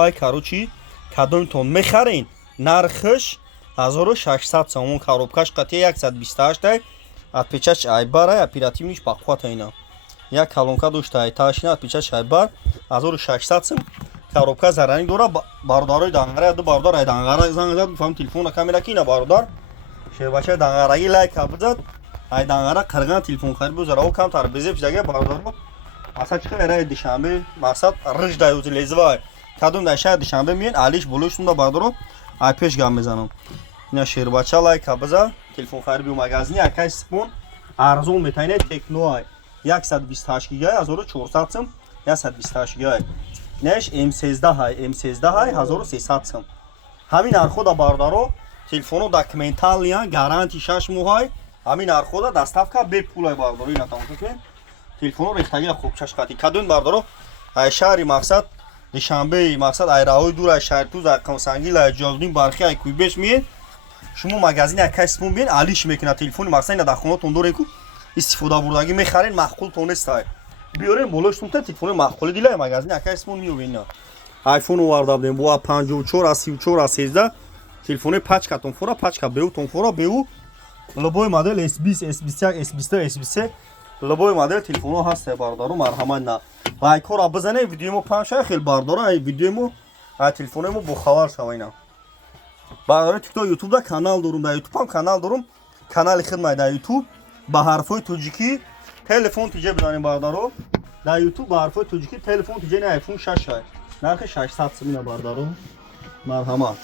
ай короче кадомтон мехарин нархш 1600 сомон коробкаш қати 128 отпечаток айбара оперативниш бақватайна як колонка доштай ташина отпечаток айбар 1600 сом коробка зарани дора бародарои дангара ду бардар ай дангара занг зад фам телефона камера кина бардар шебача дангараги лайк абзад ай дангара қирган телефон хар бу зара кам тар безеп жага бардар асачқа эра дишанбе мақсад рыждай узи лезвай кадом да шаҳр дишанбе миен алиш болушунда бардаро ай пеш гам мезанам ина шербача лайк абза телефон хар бу магазини акай спон арзон метайне техноай 128 гигай 1400 сом 128 гигай неш м13 ҳай м13 ҳай 1300 сом ҳамин нархода бардаро телефоно документалия гаранти 6 моҳай ҳамин нархода доставка бе пулай бардаро ина тамошо кунед телефоно рехтаги хуб чашқати кадон бардаро ай шаҳри мақсад дишанбе мақсад ай раҳои дур ай шаҳр туз ай қамсангил ай ҷолдин бархи ай кӯйбеш миен шумо магазини ай кайспон биен алиш мекунад телефони мақсад ина дахонатон дорем ку истифода бурдагӣ мехарен маъқултон нестай биёрем болоштунта телефони маъқули дилай магазини ай кайспон миёбина айфон оварда будем бо 54 аз 34 аз 13 телефони пачкатон фора пачка беутон фора беу лобои модел S20 S21 S22 S23 лобои модел телефоно ҳаст бардаро марҳамат на лайкора бизане видеомо памша хел бардаро ай видеомо ай телефонемо бо хабар шавайна бардаро тикток ютуб да канал дорум да ютуб ҳам канал дорум канали хидмат да ютуб ба ҳарфои тоҷикӣ телефон тиҷа бизанем бардаро да ютуб ба ҳарфои тоҷикӣ телефон тиҷани айфон 6 нархи 600 сомина бардаро марҳамат